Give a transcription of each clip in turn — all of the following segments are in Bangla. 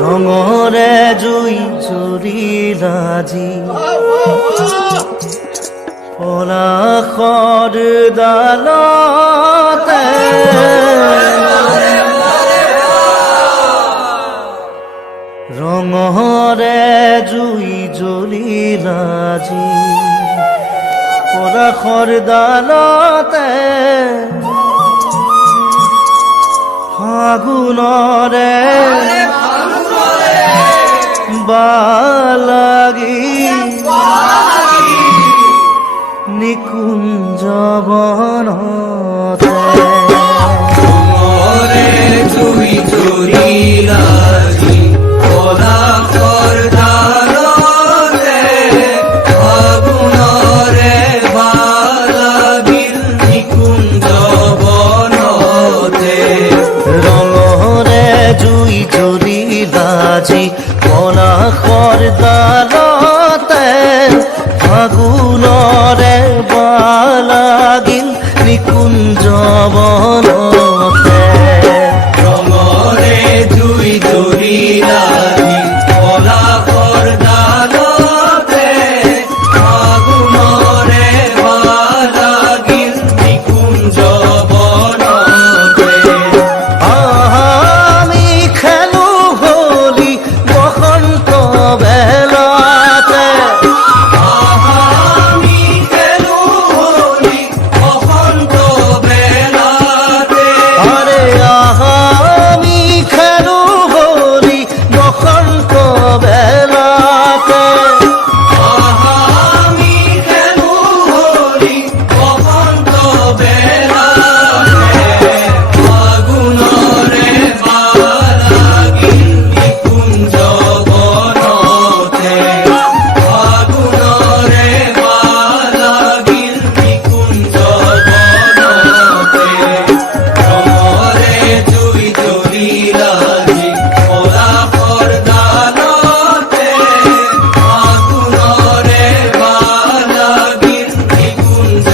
ৰঙৰে জুই জুৰিলাজি পলাশৰ ডালতে ৰঙৰে জুই জ্বলিলাজি পলাশৰ ডালতে ফাগুনৰে বালাগি নিকুঞ্জ বনতে জুই জ্বলিলাজি পলাশৰ ডালতে ফাগুনৰে বালাগিল নিকুঞ্জ বনতে ৰঙৰে জুই জ্বলিলাজি পলাশৰ ডালতে ফাগুনৰে বালাগিল নিকুঞ্জ বনতে ৰঙৰে জুই জ্বলিলাজি পলাশৰ ডালতে ফাগুনৰে বালাগিল নিকুঞ্জ বনতে আমি খেলো হোলি বসন্ত বেলাতে আমি খেলো হোলি বসন্ত বেলাতে আরে আমি খেলো হোলি বসন্ত বেলাতে আমি খেলো হোলি বসন্ত বেলাতে ফাগুনৰে বালাগিল নিকুঞ্জ বনতে ফাগুনৰে বালাগিল নিকুঞ্জ বনতে ৰঙৰে জুই জ্বলিলাজি পলাশৰ ডালতে ফাগুনৰে বালাগিল নিকুঞ্জ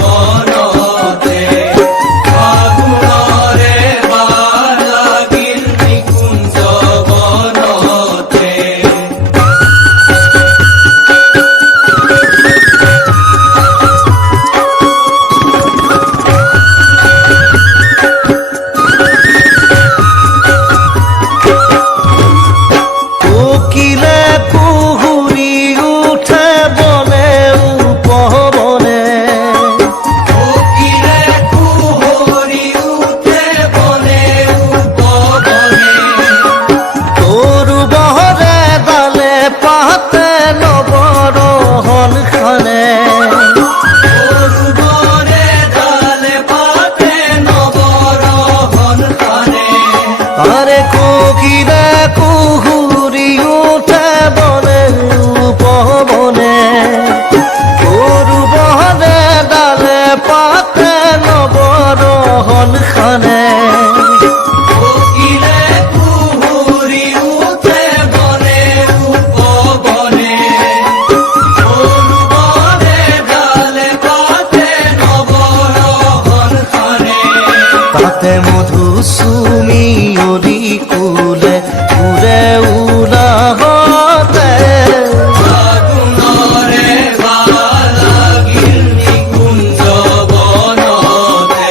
বনতে ফাগুনৰে বালাগিল নিকুঞ্জ বনতে কোকিলে কুহুৰি উঠে বনে উপবনে কোকিলে কুহুৰি উঠে বনে উপবনে তোৰু বহৰে ডালে পাতে নৱৰহন খানে গৰুবৰে ডালে পাতে নৱৰহন খানে আরে কোকিলে কুহুৰি উঠে বনে উপবনে তোৰু বহৰে ডালে পাতে নৱৰহন খানে কোকিলে কুহুৰি উঠে বনে উপবনে গৰুবৰে ডালে পাতে নৱৰহন খানে তাতে মধু চুমি অলি কুলে উৰে উলাহতে ফাগুনৰে বালাগিল নিকুঞ্জ বনতে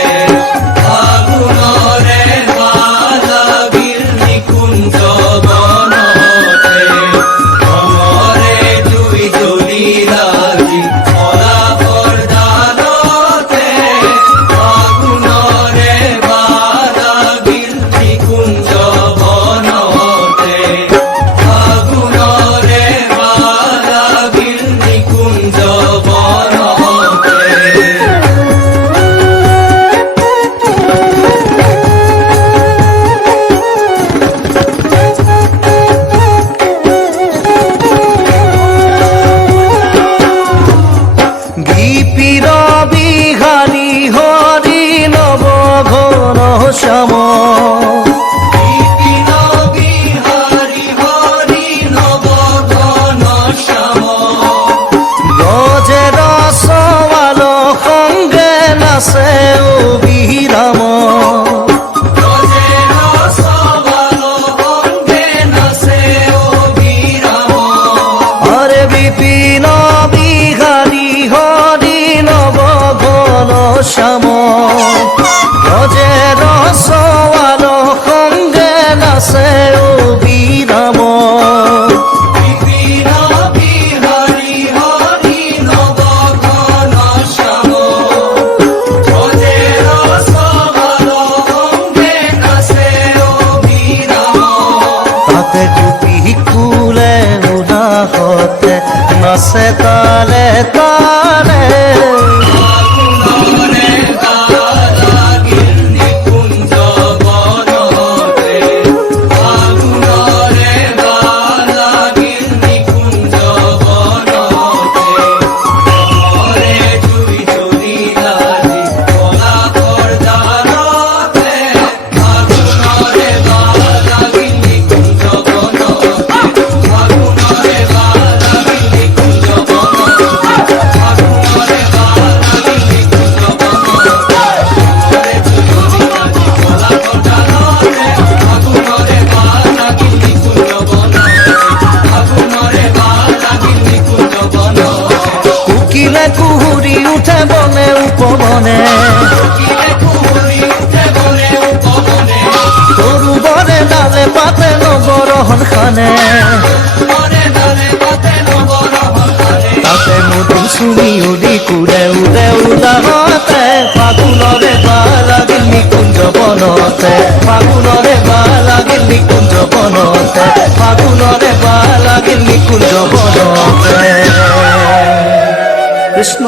ফাগুনৰে বালাগিল নিকুঞ্জ বনতে ৰঙৰে জুই জ্বলিলাজি পলাশৰ ডালতে ফাগুনৰে বালাগিল নিকুঞ্জ বনতে নাচে অবিৰাম ব্রজের সবাল অঙ্গে নাচে অবিরাম আরে বিপিন বিহারী হরি নব ঘন শ্যাম ব্রজের সওয়াল সঙ্গে নাচে অবিৰাম বিপিন বিহারী হরি নব ঘন শ্যাম ব্রজের সবাল অঙ্গে নাচে অবিরাম তাতে গোপী কুলে উদাহতে নাচে তালে তালে ফাগুনরে বালাগিল নিকুঞ্জ বনতে ফাগুনরে বালাগিল নিকুঞ্জ বনতে মরে জুই জ্বলিলাজি কলা পর্দারতে ফাগুনরে বালাগিল নিকুঞ্জ বনতে ফাগুনরে বালাগিল নিকুঞ্জ বনতে ফাগুনরে বালাগিল নিকুঞ্জ বনতে মরে জুই জ্বলিলাজি কলা পর্দারতে ফাগুনরে বালাগিল নিকুঞ্জ বনতে ফাগুনরে বালাগিল নিকুঞ্জ বনতে কুকিলে কুহুরি উঠে বনে উপবনে কিলে কুহুরি উঠে বনে উপবনে তরু বনে ডালে পাতে নবরহন খানে মরে ডালে পাতে নবরহন খানে তাতে মধু শুনি উদি কুলে উদে উদাহতে ফাগুনরে বালাগিল নিকুঞ্জ বনতে ফাগুনরে বালাগিল নিকুঞ্জ বনতে ফাগুনরে বালাগিল নিকুঞ্জ বনতে কৃষ্ণ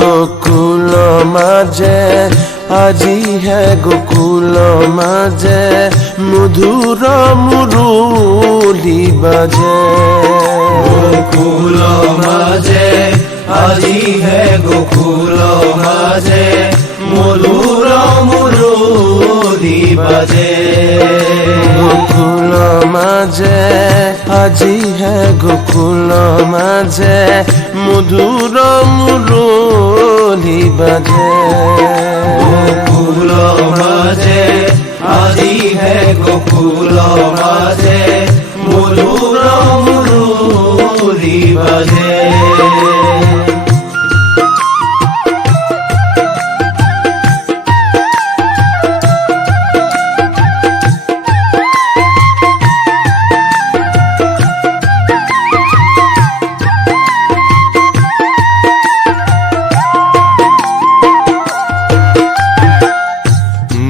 গোকুল মাঝে আজি হে গোকুল মাঝে মধুর মুরলি বাজে গোকুল মাঝে আজি হে গোকুল মাঝে মধুর মুরলি বাজে গোকুল মাঝে আজি হে গোকুল মাঝে মধুর মুরলি বাজে গোকুল মাঝে আজি হে গোকুল মাঝে মধুর মুরলি বাজে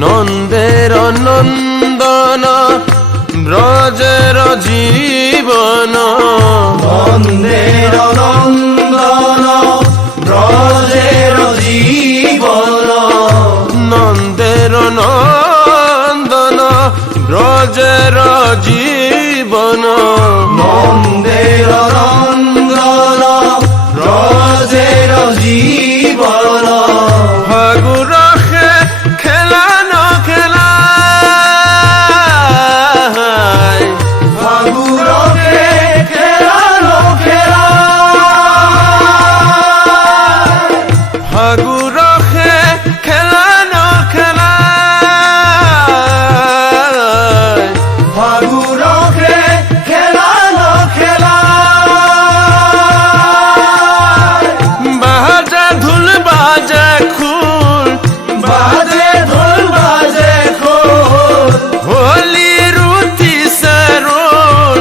নন্দের নন্দন ব্রজের জীবন নন্দের নন্দন ব্রজের জীবন নন্দের নন্দন ব্রজের জীবন নন্দের নন্দন ব্রজের জীবন ফাগুরখে খেলা ন খেলা ফাগুনরে খেলানো খেলা ফাগুরখে খেলা ন খেলা ফাগুনরে খেলানো খেলা বাজা ধুল বাজা খুল বাজে ঢোল বাজে খোল হোলি রুতি সরোল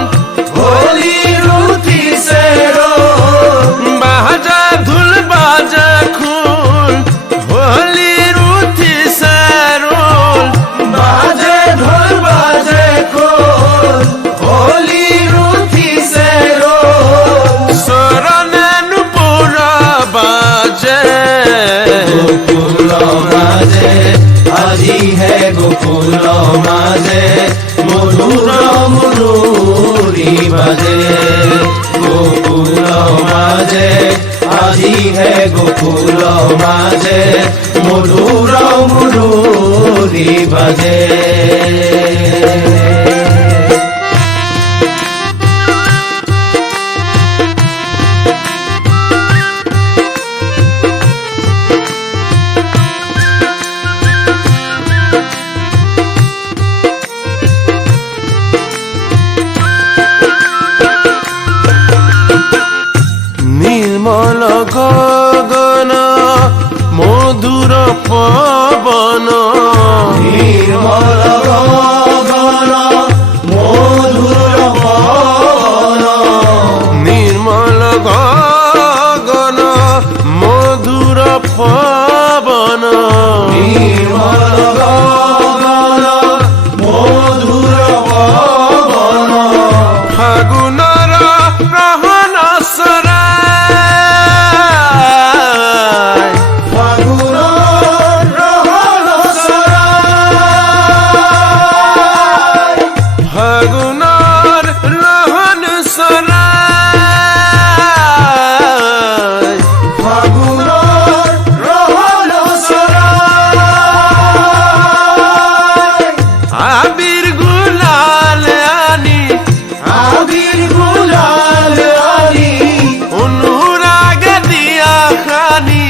হোলি রুতি সেরো বাজা ধুল বাজা খুল হোলি রুতি সরোল বাজে ঢোল বাজে খোল হোলি রুতি সেরো শরণানু পুরা বাজে গোকুল মাঝে আজি হে গোকুল মাঝে মধুর মুরুরি বাজে গোকুল মাঝে আজি হে গোকুল মাঝে মধুর মুরুরি বাজে নির্মল গগন মধুর পবন নির্মল গগন মধুর পবন নির্মল গগন মধুর পবন নির্মল গগন মধুর পবন ফাগুনর রহন সরায় ফাগুনের রহন সরায় ফাগুনর রহন সরায় ফাগুনের রহন সরায় আবির গুলাল আনি আবির গুলাল আনি অনুরাগ দিয়া খানি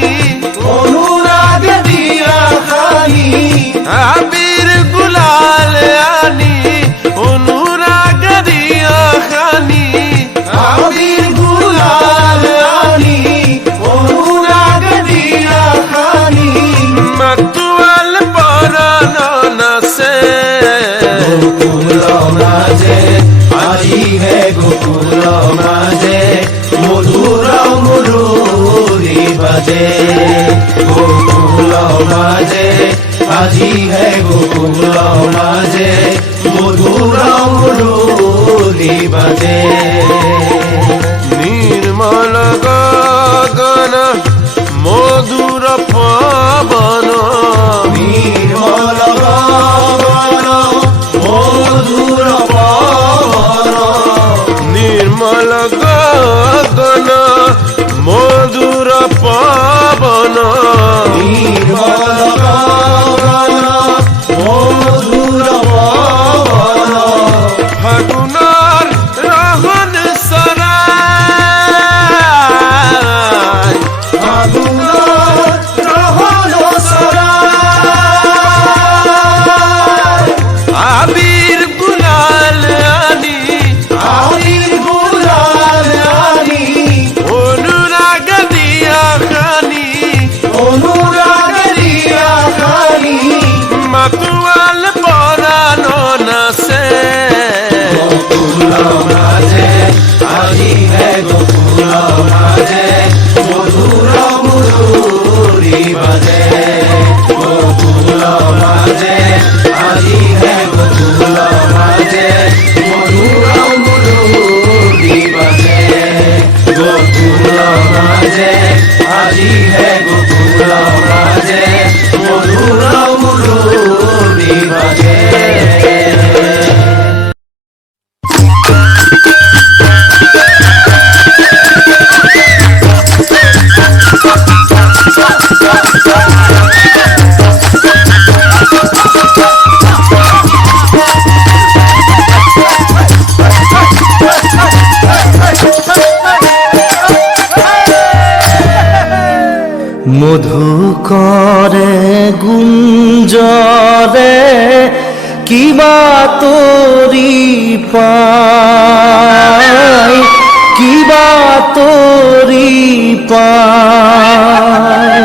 অনুরাগ দিয়া খানি আবির গুলাল আনি অনুরাগ দিয়া খানি আবির গুলাল আনি অনুরাগ দিয়া খানি মতুয়াল পরান নাসে গোকুল মাঝে আজি হে গোকুল মাঝে মধুর মুরুরি বাজে গোকুল মাঝে আজি হে গোকুল মাঝে মধুর মুরুরি বাজে নির্মল গগন মধুর পবন নির্মল গগন মধুর পবন নির্মল গগন মধুর পবন নির্মল গগন মধুর পবন ফাগুনর রহন সরায় ফাগুনের রহন সরায় আবির গুলাল আনি আবির গুলাল আনি অনুরাগ দিয়া খানি অনুরাগ দিয়া খানি মাতুয়াল পরান নাসে গোকুল মাঝে আজি হে গোকুল মাঝে মধুর মুরুরি বাজে গোকুল মাঝে আজি হে গোকুল মাঝে মধুর মুরুরি বাজে গোকুল মাঝে আজি হে গোকুল মাঝে মধুর মুরুরি বাজে মধু করে গুঞ্জরে কিবা তোরি পায় কিবা তোরি পায়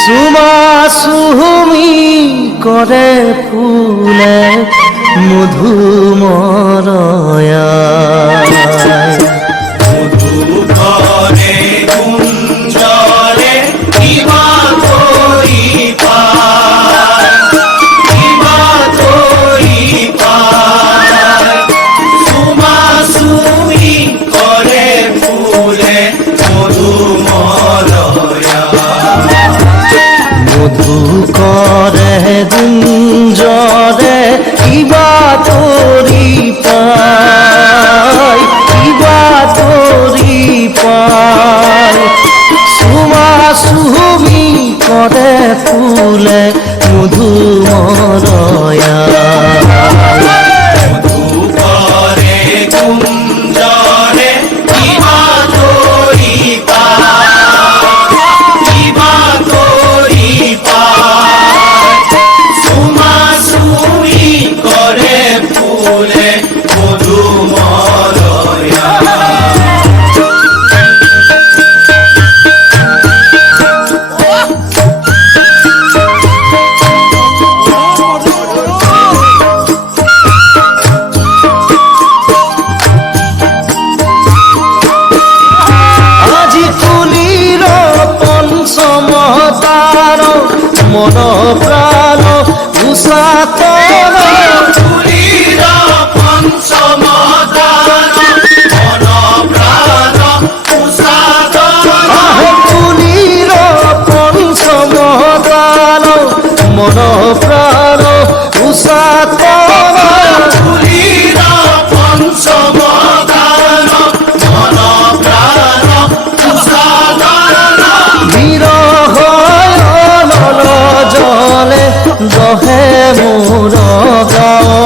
সুমা সুমি করে ফুলে মধু মরয়ায় করে কুঞ্জরে কিবা তোরি পায় কিবা তোরি পায় সুমা সুমি করে ফুলে মধু মরয়া মধু করে গুঞ্জরে কিবা তোরি পায় কিবা তোরি পায় সুমা সুমি করে ফুলে মধু মরয়া করে কুঞ্জরে কিবা তোরি পায় কিবা তোরি পায় মন প্রাণ উষাতন পুরীর পঞ্চম দান মন প্রাণ উষাদন পুরীর পঞ্চম দান মন প্রাণ উষাতন পুরীর পঞ্চম দান মন প্রাণ উষাদন বিরহ নল জলে দহে মোর গাঁও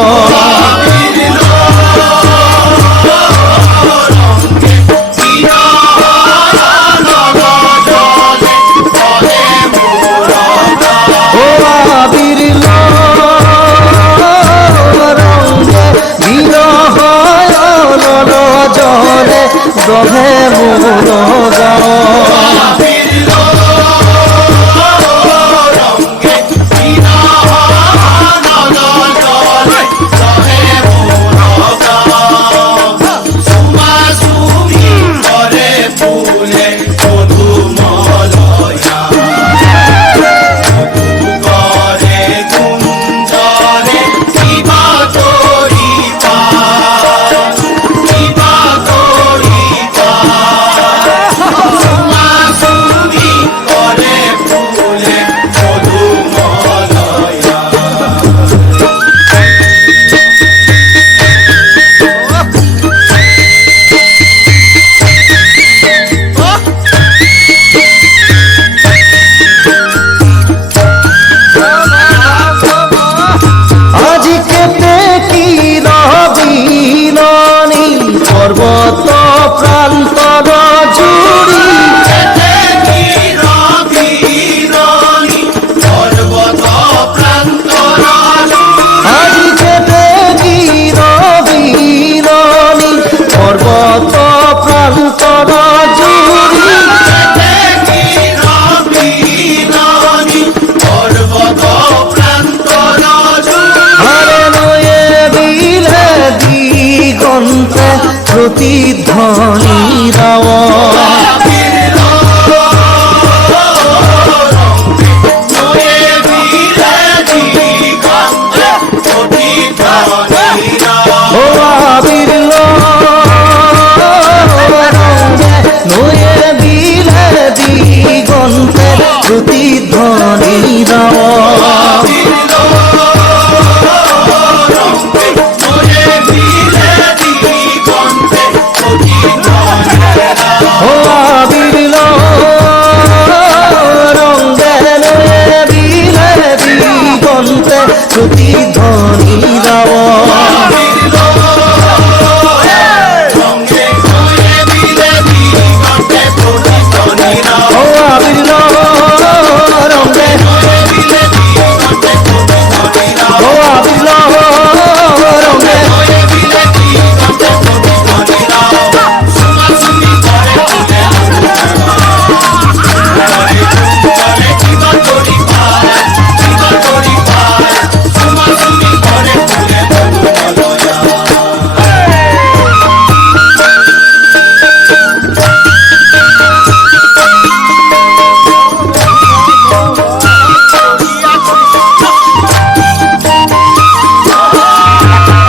ও আবির রঙ্গে বিরহ নল জলে দহে মোর গাঁও পর্বত প্রান্তর জুড়ি আজ কেটে গিরবিরনি পর্বত প্রান্তর জুড়ি আরে নয়ে বিলে দিগন্তে প্রতিধ্বনি দাও ও আবির নয়ে বিলে দিগন্তে প্রতিধ্বনি দাও ও আবির রঙ্গে নয়ে বিলে দিগন্তে প্রতিধ্বনি দাও ও আবির রঙ্গে ও আবির রঙ্গে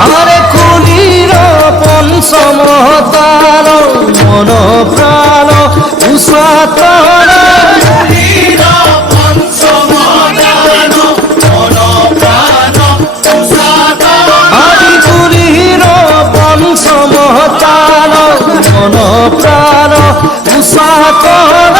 আরে কুলির পঞ্চম দান মন প্রাণ উষাতন আদি কুলির পঞ্চম দান মন প্রাণ উষাতন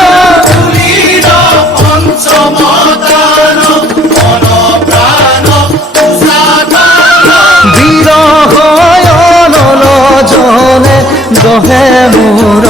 বিরহ নল জলে দহে মোর